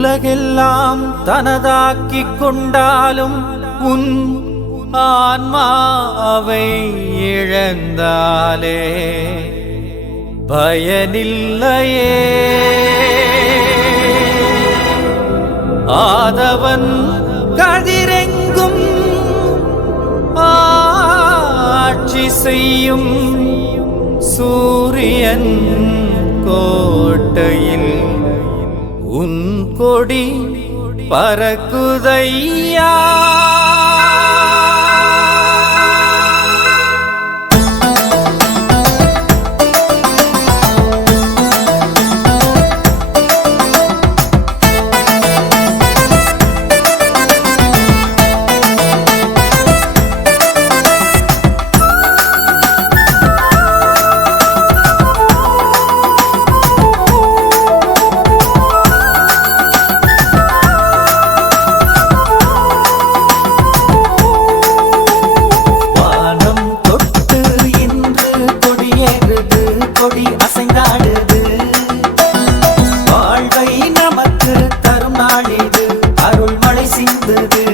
உலகெல்லாம் தனதாக்கிக் கொண்டாலும் உன் ஆன்மாவை இழந்தாலே பயனில்லையே. ஆதவன் கதிரெங்கும் ஆட்சி செய்யும் சூரியன் கோட்டையில் உன் கொடி பறக்குதையா. கொடி அசைந்தாடுது, வாழ்வை நமக்கு தரும் நாளிது, அருள் மழை சிந்துது.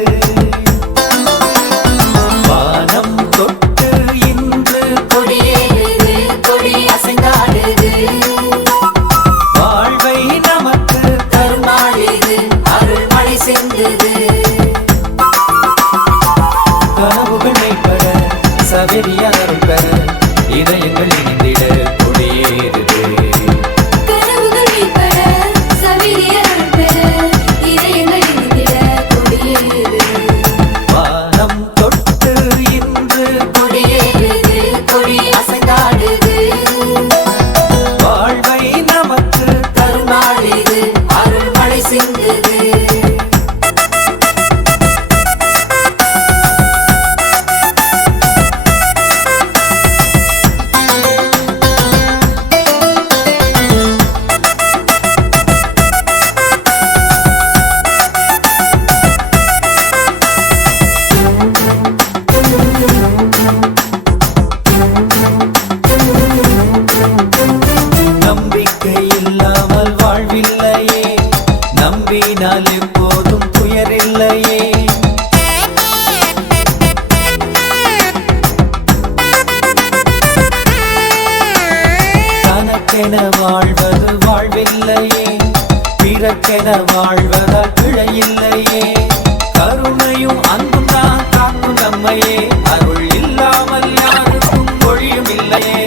வானம் தொட்டு இன்று கொடியேறுது, கொடி அசைந்தாடுது, வாழ்வை நமக்கு தரும் நாளிது, அருள் மழை சிந்துது. கனவுகளை பெற சபரியார் பெற இதயங்கள் இணைந்திட நம்பினால் எப்போதும் துயரில்லையே. தனக்கென வாழ்வது வாழ்வில்லையே, பிறக்கென வாழ்வதால் பிழையில்லையே. கருணையும் அன்பும் தான் காக்கும் நம்மையே, அருள் இல்லாமல் யாருக்கும் ஒழியும் இல்லையே.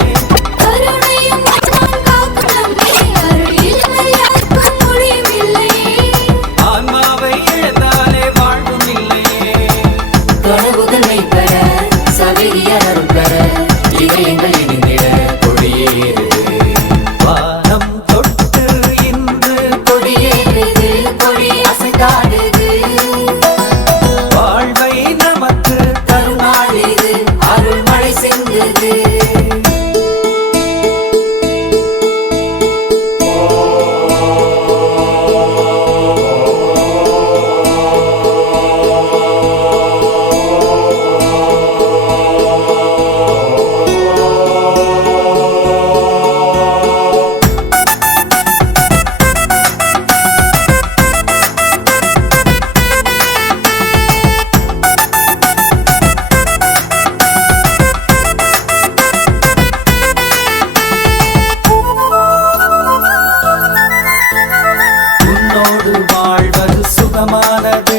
வாழ்வது சுகமானது,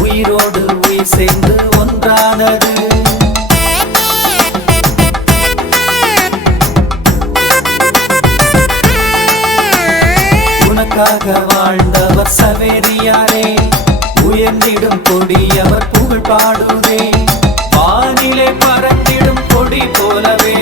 உயிரோடு உயிர் சேர்ந்து ஒன்றானது. உனக்காக வாழ்ந்தவர் சவேரியாரே, உயர்ந்திடும் கொடி அவர் புகழ் பாடுவே. வானிலே பறந்திடும் கொடி போலவே